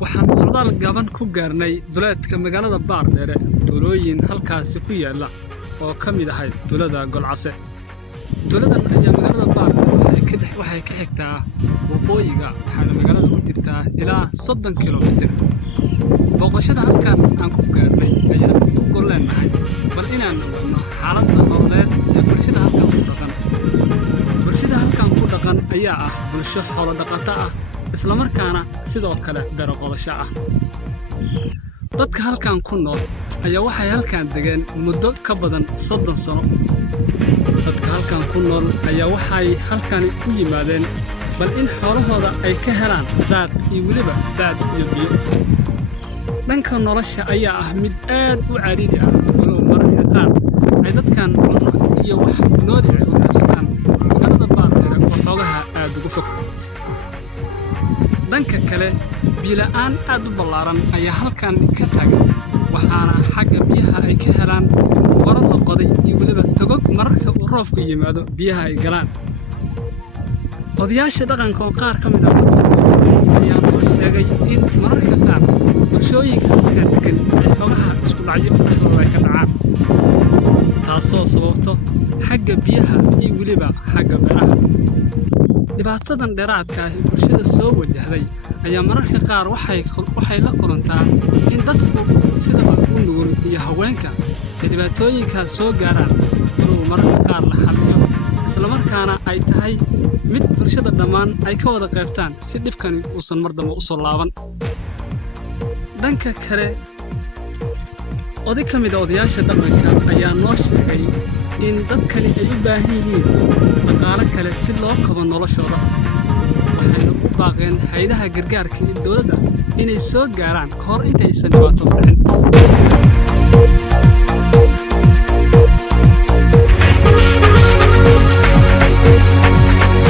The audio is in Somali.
waxaan socdaal gaban ku gaarnay duleedka magaalada Baardheere tuulooyin halkaasi ku yaala oo ka mid ahay tuulada Golcase. tuuladan ayaa magaalada Baardheere waxay ka xigtaa waqooyiga waxaana magaalada u jirtaa ilaa 30 kiiloomitir. booqashada halkan aan ku gaarnay ayaa u goleenahay bal inaan naqono xaaladda nololeed ee bulshada halkan ku dhaqan. bulshada halkan ku dhaqan ayaa ah bulsho xoolo dhaqato ah isla markaana sidoo kale beero qodasho ah. dadka halkan ku nool ayaa waxay halkan degeen muddo ka badan 30 sano. dadka halkan ku nool ayaa waxay halkan u yimaadeen bal in xoolahooda ay ka helaan daaq iyo weliba baad iyo biyo. dhanka nolosha ayaa ah mid aad u cariiri ah oo mararka qaar ay dadkan iyo wax nool ay u haystaan magaalada Baardheere oo xoogaha aad ugu fog. dhanka kale biyo la'aan aad u ballaaran ayaa halkan ka taagan waxaana xagga biyaha ay ka helaan waro la qoday iyo weliba togog mararka uu roobku yimaado biyaha ay galaan. odayaasha dhaqanka oo qaar ka mid ah ayaa noo sheegay in mararka qaar bulshooyinka halkan degan ay xoogaha isku dhacyo dhexdooda ay ka dhacaan taasoo sababto xagga biyaha iyo weliba xagga beeraha. dhibaatadan dheeraadka ah ee bulshada soo wajahday ayaa mararka qaar waxay la kulantaa in dadku sida u nugul iyo haweenka ay dhibaatooyinkaas soo gaaraan inuu mararka qaar la xalliyo isla markaana ay tahay mid bulshada dhammaan ay ka wada qaybtaan si dhibkani uusan mar dambe u soo laaban. dhanka kale oday ka mid ah odayaasha dhaqanka ayaa noo sheegay in dadkani ay u baahan yihiin dhaqaale kale si loo kabo noloshooda. waxayna u baaqeen hay'adaha gargaarka iyo dowladda inay soo gaaraan kahor intaysan dhibaato dhicin.